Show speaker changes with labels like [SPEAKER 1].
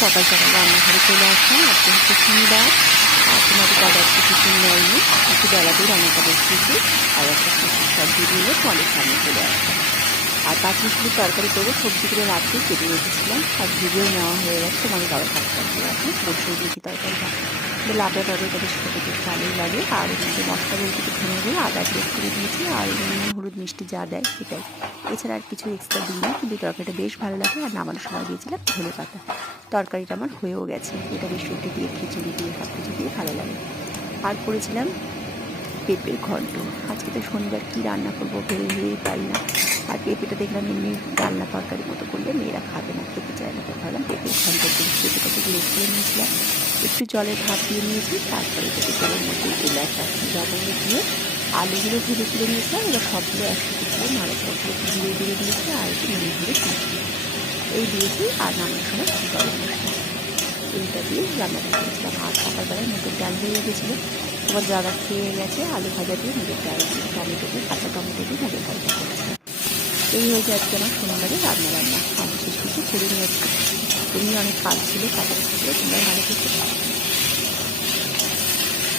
[SPEAKER 1] সকাল সকাল রান্নাঘরে চলে আসলাম। আজকে হচ্ছে শনিবার। আর তোমাদের দাদা একটু নেয় নেয়নি একটু বেলাতেই রান্নাটা বসিয়েছি। আর একটা সবজি সবজি দিয়ে তোমাদের সামনে চলে আসলাম। আর পাঁচ মাংসগুলি তরকারি করে সবজিগুলো রাত্রে কেটে রেখেছিলাম। আর ভিডিও নেওয়া হয়ে গেছে, তোমাদের দাদা থাকতে আসলে এখন বসিয়ে দিয়েছি তরকারিটা লাভটা তরকারিটা সেটা খেতে ভালোই লাগে। আর এদিকে মশলা বলতে একটু ধনে দিয়ে আদা পেস্ট করে দিয়েছি আর হলুদ মিষ্টি যা দেয় সেটাই। এছাড়া আর কিছু এক্সট্রা দিই না কিন্তু তরকারিটা বেশ ভালো লাগে আর নামানোর সময় দিয়েছিলাম ধনে পাতা। তরকারিটা আমার হয়েও গেছে। এটা বেশ রুটি দিয়ে, খিচুড়ি দিয়ে সব কিছু দিয়ে ভালো লাগে। আর করেছিলাম পেঁপের ঘন্ট। আজকে তো শনিবার, কী রান্না করব ভেবে ভেবেই পারি না। আর পেঁপেটা দেখলাম এমনি রান্না তরকারি মতো করলে মেয়েরা খাবে না, খেতে চায় না তো ভাবলাম পেঁপের ঘন্ট করি করে নিয়েছিলাম। একটু জলের ভাত দিয়ে নিয়েছি, তারপরে এটাকে তেলের মধ্যে এলাচ লবঙ্গ দিয়ে আলুগুলো ভেজে তুলে নিয়েছিলাম। এবার সবগুলো একসাথে দিয়ে নাড়াচাড়া করে জিরে দিয়ে দিয়েছি আর একটু নুন দিয়ে দিয়েছি। এই দিয়েছি আর নামানোর সময় গরম মশলা এইটা দিয়ে রান্নাটা করেছিলাম আর সকালবেলায় মুগের ডাল হয়ে গেছিল এবার দাদা খেয়ে গেছে, আলু ভাজা দিয়ে মুগের ডাল দিয়ে, টমেটো দিয়ে, কাঁচা টমেটো দিয়ে মুগের ডালটা করেছিলাম। এই হয়েছে আজকে আমার সোমবারে রান্না আর বিশেষ কিছু করে আজকে। তুমি অনেক কাজ ছিল কাজের ক্ষেত্রে তোমরা ভালো থেকে।